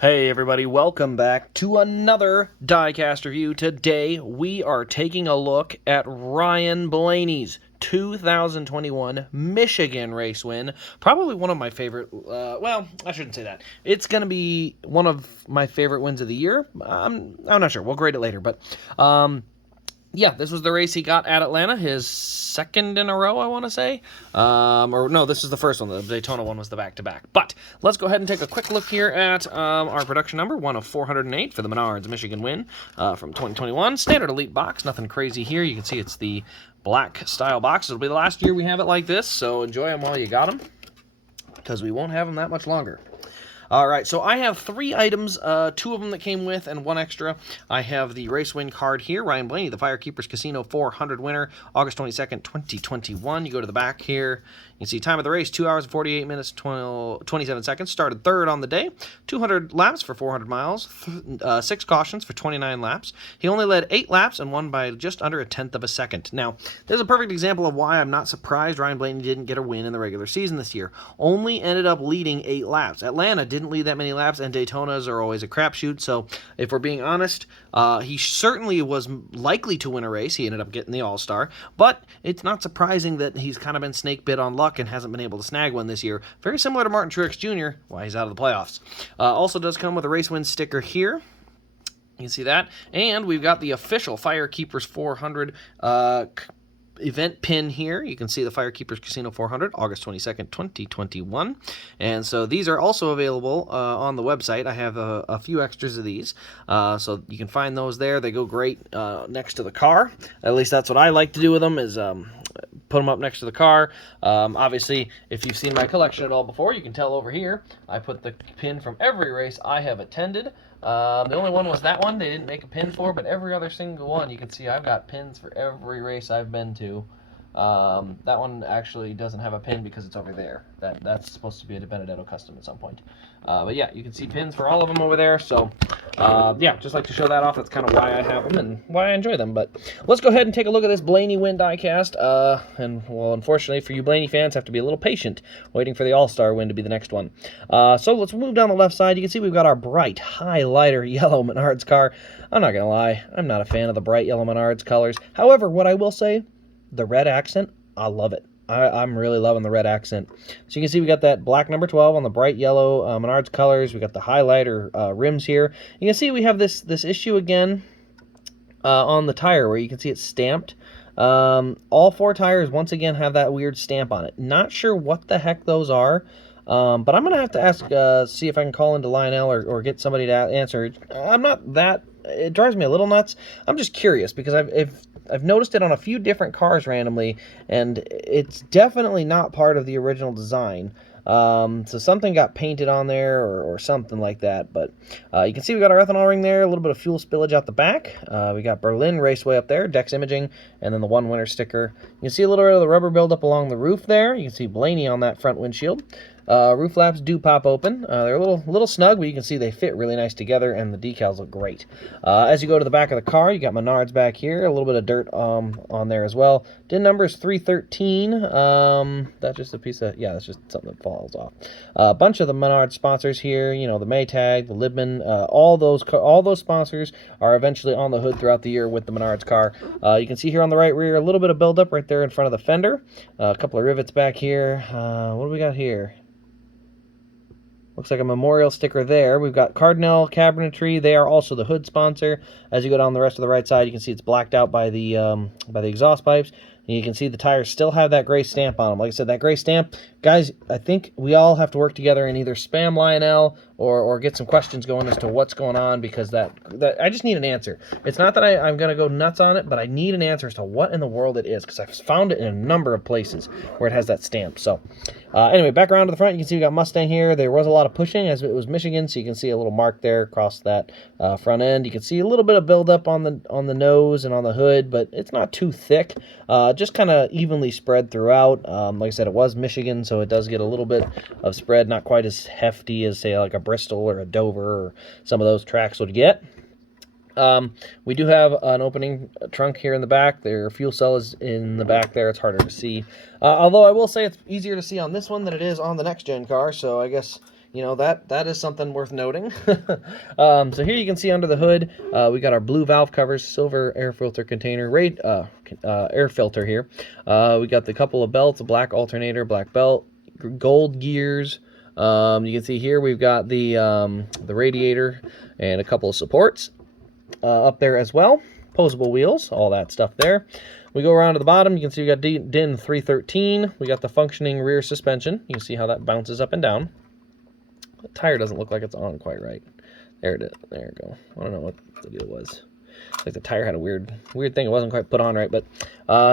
Hey everybody, welcome back to another Diecast review. Today we are taking a look at Ryan Blaney's 2021 Michigan race win. Probably one of my favorite, well, I shouldn't say that. It's going to be one of my favorite wins of the year. I'm not sure. We'll grade it later, but yeah, this was the race he got at Atlanta, his second in a row, I want to say. Or no, this is the first one. The Daytona one was the back-to-back. But let's go ahead and take a quick look here at our production number, one of 408 for the Menards Michigan win from 2021. Standard Elite box, nothing crazy here. You can see it's the black style box. It'll be the last year we have it like this, so enjoy them while you got them, because we won't have them that much longer. All right, so I have 3 items, 2 of them that came with and 1 extra. I have the race win card here, Ryan Blaney, the Firekeepers Casino 400 winner, August 22nd, 2021. You go to the back here, you can see time of the race, 2 hours and 48 minutes, 27 seconds. Started third on the day, 200 laps for 400 miles, 6 cautions for 29 laps. He only led 8 laps and won by just under a tenth of a second. Now, there's a perfect example of why I'm not surprised Ryan Blaney didn't get a win in the regular season this year. Only ended up leading 8 laps. Atlanta didn't lead that many laps, and Daytonas are always a crapshoot, so if we're being honest, he certainly was likely to win a race. He ended up getting the All-Star, but it's not surprising that he's kind of been snake bit on luck and hasn't been able to snag one this year. Very similar to Martin Truex Jr., why he's out of the playoffs. Also does come with a race win sticker here. You can see that, and we've got the official Firekeepers 400 event pin here. You can see the Firekeepers Casino 400, August 22nd, 2021. And so these are also available on the website. I have a few extras of these, so you can find those there. They go great next to the car. At least that's what I like to do with them, is put them up next to the car. Obviously, if you've seen my collection at all before, you can tell over here, I put the pin from every race I have attended. The only one was that one they didn't make a pin for, but every other single one, you can see I've got pins for every race I've been to. That one actually doesn't have a pin because it's over there. That's supposed to be a Benedetto custom at some point. But yeah, you can see pins for all of them over there. So yeah, just like to show that off. That's kind of why I have them and why I enjoy them. But let's go ahead and take a look at this Blaney win diecast. And well, unfortunately for you Blaney fans, have to be a little patient waiting for the All-Star win to be the next one. So let's move down the left side. You can see we've got our bright highlighter yellow Menards car. I'm not gonna lie, I'm not a fan of the bright yellow Menards colors. However, what I will say, the red accent, I love it. I'm really loving the red accent. So you can see we got that black number 12 on the bright yellow Menards colors. We got the highlighter rims here. You can see we have this issue again on the tire where you can see it's stamped. All 4 tires once again have that weird stamp on it. Not sure what the heck those are. But I'm going to have to ask, see if I can call into Lionel or get somebody to answer. I'm not that, it drives me a little nuts. I'm just curious because I've noticed it on a few different cars randomly, and it's definitely not part of the original design. So something got painted on there or something like that. But you can see we got our ethanol ring there, a little bit of fuel spillage out the back. We got Berlin Raceway up there, Dex Imaging, and then the one winner sticker. You can see a little bit of the rubber buildup along the roof there. You can see Blaney on that front windshield. Roof flaps do pop open. They're a little snug, but you can see they fit really nice together, and the decals look great. As you go to the back of the car, you got Menards back here, a little bit of dirt on there as well. DIN number is 313. That's just a piece of, yeah, that's just something that falls off. A bunch of the Menards sponsors here, you know, the Maytag, the Libman, all those sponsors are eventually on the hood throughout the year with the Menards car. You can see here on the right rear, a little bit of buildup right there in front of the fender. A couple of rivets back here. What do we got here? Looks like a memorial sticker there. We've got Cardinal Cabinetry. They are also the hood sponsor. As you go down the rest of the right side, you can see it's blacked out by the exhaust pipes. And you can see the tires still have that gray stamp on them. Like I said, that gray stamp, guys, I think we all have to work together and either spam Lionel or get some questions going as to what's going on, because that I just need an answer. It's not that I'm going to go nuts on it, but I need an answer as to what in the world it is, because I've found it in a number of places where it has that stamp. So anyway, back around to the front, you can see we got Mustang here. There was a lot of pushing as it was Michigan, so you can see a little mark there across that front end. You can see a little bit of buildup on the nose and on the hood, but it's not too thick. Just kind of evenly spread throughout. Like I said, it was Michigan, so it does get a little bit of spread, not quite as hefty as, say, like a Bristol or a Dover or some of those tracks would get. We do have an opening trunk here in the back. Their fuel cell is in the back there. It's harder to see. Although I will say it's easier to see on this one than it is on the next gen car, so I guess you know, that is something worth noting. So here you can see under the hood, we got our blue valve covers, silver air filter container, air filter here. We got the couple of belts, a black alternator, black belt, gold gears. You can see here we've got the radiator and a couple of supports up there as well. Posable wheels, all that stuff there. We go around to the bottom. You can see we got DIN 313. We got the functioning rear suspension. You can see how that bounces up and down. The tire doesn't look like it's on quite right. There it is. There we go. I don't know what the deal was. Like the tire had a weird thing. It wasn't quite put on right, but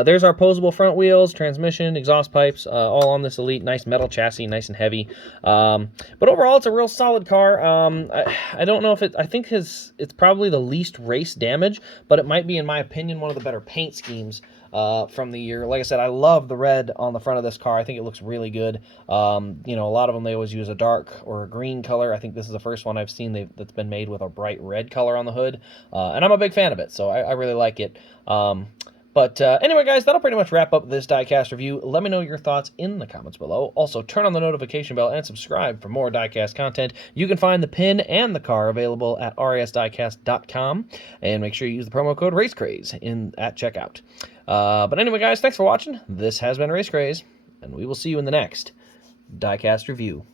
there's our posable front wheels, transmission, exhaust pipes, all on this Elite. Nice metal chassis, nice and heavy. But overall, it's a real solid car. I don't know if I think it's probably the least race damage, but it might be, in my opinion, one of the better paint schemes from the year. Like I said, I love the red on the front of this car. I think it looks really good. You know, a lot of them, they always use a dark or a green color. I think this is the first one I've seen that's been made with a bright red color on the hood, and I'm a big fan of it, so I really like it. But anyway, guys, that'll pretty much wrap up this diecast review. Let me know your thoughts in the comments below. Also, turn on the notification bell and subscribe for more diecast content. You can find the pin and the car available at rasdiecast.com, and make sure you use the promo code RaceCraze at checkout. But anyway, guys, thanks for watching. This has been Race Craze, and we will see you in the next diecast review.